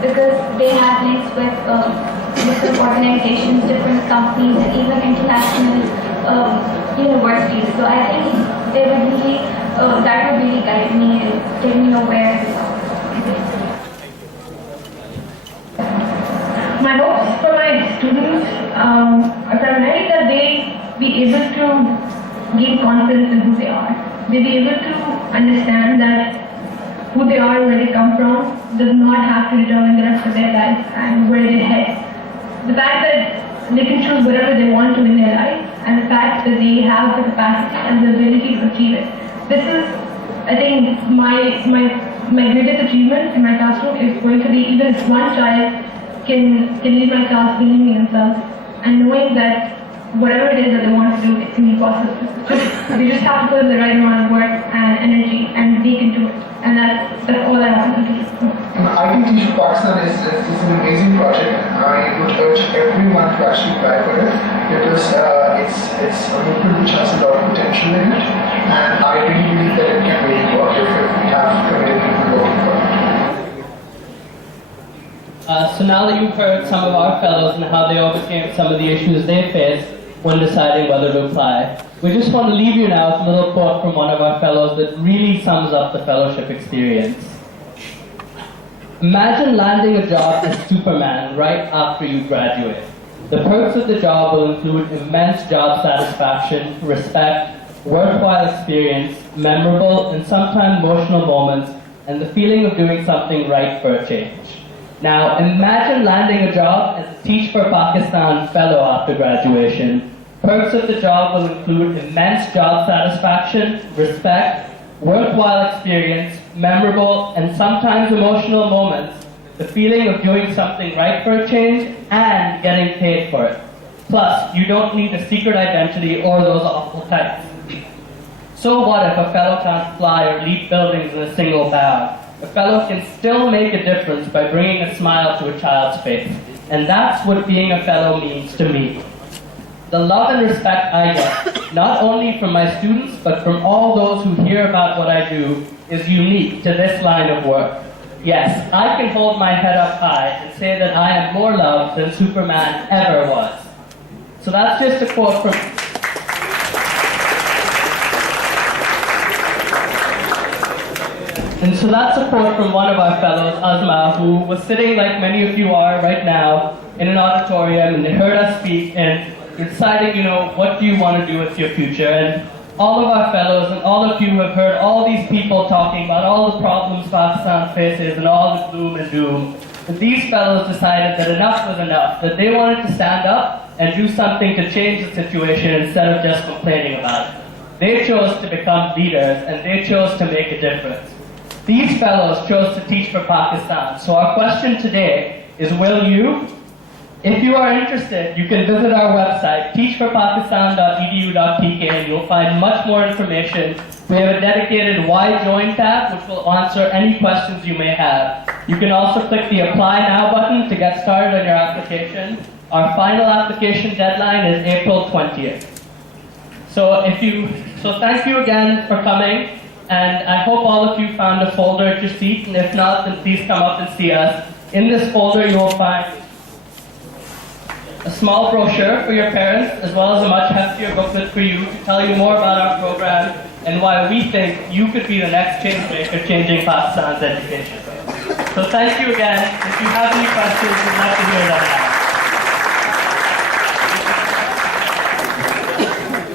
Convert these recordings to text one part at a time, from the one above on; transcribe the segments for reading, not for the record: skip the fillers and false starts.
because they have links with different organizations, different companies, and even international universities. So I think they would really, that would really guide me and let me know where. My hopes for my students are primarily that they be able to gain confidence in who they are. They be able to understand that who they are and where they come from does not have to determine the rest of their life and where they head. The fact that they can choose whatever they want to in their life, and the fact that they have the capacity and the ability to achieve it. This is, I think, my greatest achievement in my classroom is going to be even if one child can leave my class believing in themselves and knowing that whatever it is that they want to do, it can be possible. They just have to put in the right amount of work and energy, and they can do it. And that's all I want to do. I think Teach for Pakistan is an amazing project. I would urge everyone to actually apply for it because it's a movement which has a lot of potential in it, and I really believe that it can really work if we have committed people working for it. So now that you've heard some of our fellows and how they overcame some of the issues they faced when deciding whether to apply, we just want to leave you now with a little quote from one of our fellows that really sums up the fellowship experience. Imagine landing a job as Superman right after you graduate. The perks of the job will include immense job satisfaction, respect, worthwhile experience, memorable and sometimes emotional moments, and the feeling of doing something right for a change. Now, imagine landing a job as a Teach for Pakistan fellow after graduation. Perks of the job will include immense job satisfaction, respect, worthwhile experience, memorable and sometimes emotional moments, the feeling of doing something right for a change, and getting paid for it. Plus, you don't need a secret identity or those awful types. So what if a fellow can't fly or leap buildings in a single bound? A fellow can still make a difference by bringing a smile to a child's face. And that's what being a fellow means to me. The love and respect I get, not only from my students, but from all those who hear about what I do, is unique to this line of work. Yes, I can hold my head up high and say that I am more loved than Superman ever was. So that's just a quote from... And so that's a quote from one of our fellows, Azma, who was sitting like many of you are right now in an auditorium, and they heard us speak, and you're deciding, what do you want to do with your future? And all of our fellows and all of you have heard all these people talking about all the problems Pakistan faces and all the gloom and doom. And these fellows decided that enough was enough, that they wanted to stand up and do something to change the situation instead of just complaining about it. They chose to become leaders, and they chose to make a difference. These fellows chose to teach for Pakistan. So our question today is, will you? If you are interested, you can visit our website, teachforpakistan.edu.tk, and you'll find much more information. We have a dedicated Why Join tab, which will answer any questions you may have. You can also click the Apply Now button to get started on your application. Our final application deadline is April 20th. So thank you again for coming. And I hope all of you found a folder at your seat, and if not, then please come up and see us. In this folder you will find a small brochure for your parents, as well as a much heftier booklet for you to tell you more about our program and why we think you could be the next change maker changing Pakistan's education. So thank you again. If you have any questions, we'd love to hear them now.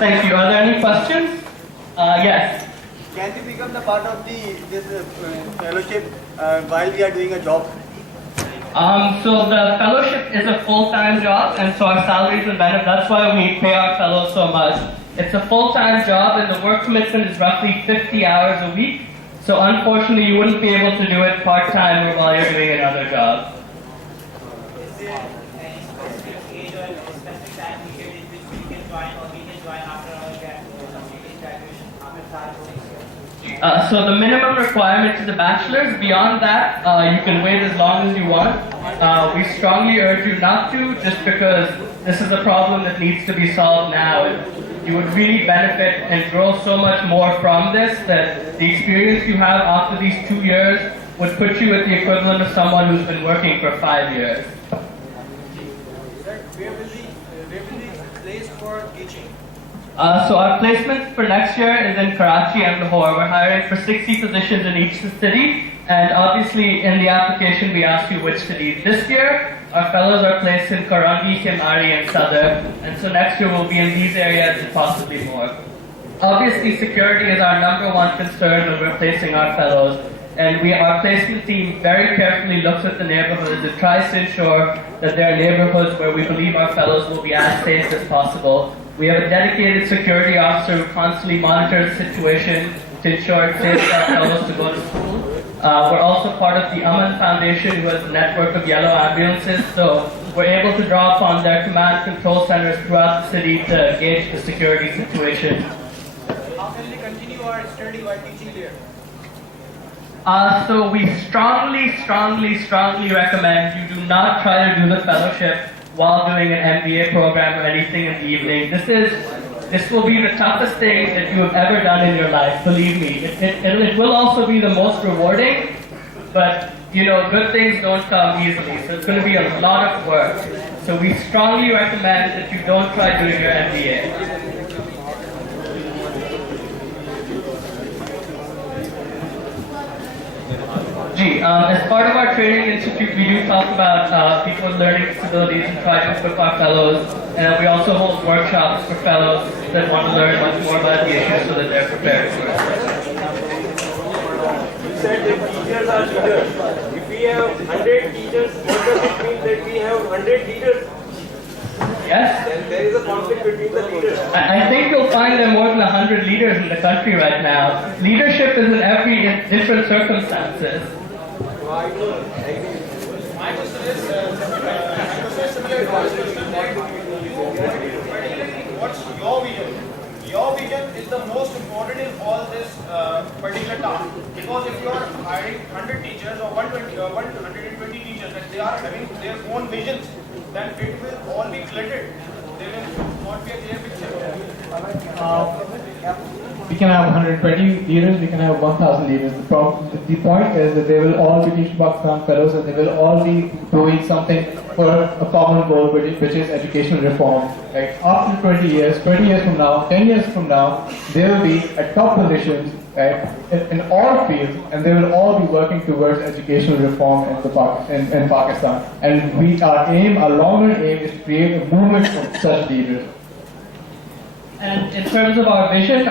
Thank you. Are there any questions? Yes. Can we become the part of this fellowship while we are doing a job? So the fellowship is a full-time job, and so our salaries and benefits, that's why we pay our fellows so much. It's a full-time job, and the work commitment is roughly 50 hours a week. So unfortunately, you wouldn't be able to do it part-time or while you're doing another job. Is there any specific age or specific time period in which we can join, or we can join after our graduation, after 5 or 6 years? So the minimum requirement is a bachelor's. Beyond that, you can wait as long as you want. We strongly urge you not to, just because this is a problem that needs to be solved now. You would really benefit and grow so much more from this, that the experience you have after these 2 years would put you at the equivalent of someone who's been working for 5 years. Sir, where will the place for teaching? So our placement for next year is in Karachi and Lahore. We're hiring for 60 positions in each city, and obviously in the application we ask you which cities. This year, our fellows are placed in Karangi, Kimari, and Sadr, and so next year we'll be in these areas and possibly more. Obviously, security is our #1 concern when we're placing our fellows, and our placement team very carefully looks at the neighborhoods and tries to ensure that there are neighborhoods where we believe our fellows will be as safe as possible. We have a dedicated security officer who constantly monitors the situation to ensure it's safe for our fellows to go to school. We're also part of the Aman Foundation, who has a network of yellow ambulances, so we're able to draw upon their command control centers throughout the city to gauge the security situation. How can we continue our study while teaching there? So we strongly recommend you do not try to do the fellowship while doing an MBA program or anything in the evening. This will be the toughest thing that you have ever done in your life, believe me. It will also be the most rewarding, but good things don't come easily, so it's going to be a lot of work. So we strongly recommend that you don't try doing your MBA. As part of our training institute, we do talk about people with learning disabilities and try to equip our fellows. And we also hold workshops for fellows that want to learn much more about the issues so that they're prepared for it. You said that teachers are leaders. If we have 100 teachers, what does it mean that we have 100 leaders? Yes? Then there is a conflict between the leaders. I think you'll find there are more than 100 leaders in the country right now. Leadership is in every different circumstances. I know. My question is, similar to this question, what's your vision? Your vision is the most important in all this particular task. Because if you are hiring 100 teachers or 120 teachers and they are having their own visions, then it will all be cluttered. There will not be a clear picture. We can have 120 leaders, we can have 1,000 leaders. The point is that they will all be Teach Pakistan fellows and they will all be doing something for a common goal, which is educational reform. Right? After 20 years from now, 10 years from now, they will be at top positions, right, in all fields, and they will all be working towards educational reform in Pakistan. And our longer aim is to create a movement of such leaders. And in terms of our vision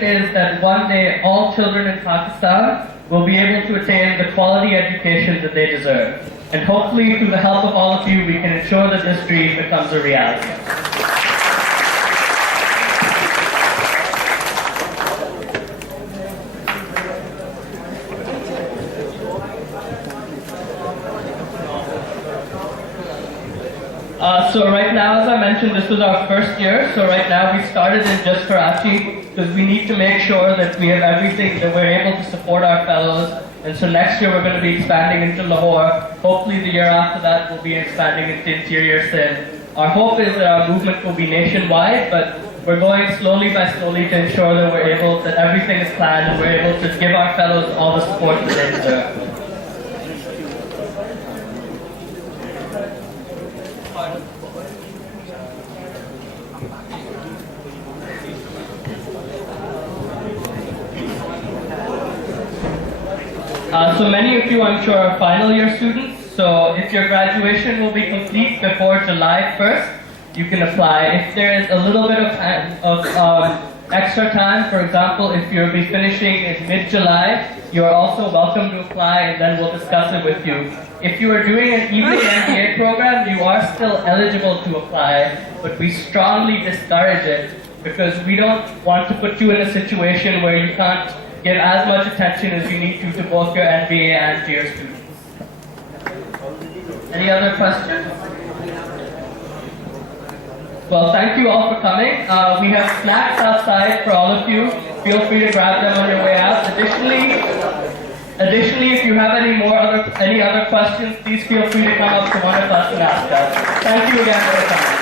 is that one day all children in Pakistan will be able to attain the quality education that they deserve. And hopefully, through the help of all of you, we can ensure that this dream becomes a reality. So right now, as I mentioned, this was our first year. So right now we started in just Karachi because we need to make sure that we have everything, that we're able to support our fellows. And so next year we're going to be expanding into Lahore. Hopefully the year after that we'll be expanding into interior Sindh. Our hope is that our movement will be nationwide, but we're going slowly by slowly to ensure that that everything is planned and we're able to give our fellows all the support that they deserve. So many of you, I'm sure, are final year students. So if your graduation will be complete before July 1st, you can apply. If there is a little bit of extra time, for example, if you'll be finishing in mid-July, you are also welcome to apply, and then we'll discuss it with you. If you are doing an evening MBA program, you are still eligible to apply, but we strongly discourage it because we don't want to put you in a situation where you can't give as much attention as you need to both your MBA and to your students. Any other questions? Well, thank you all for coming. We have snacks outside for all of you. Feel free to grab them on your way out. Additionally, if you have any other questions, please feel free to come up to one of us and ask us. Thank you again for coming.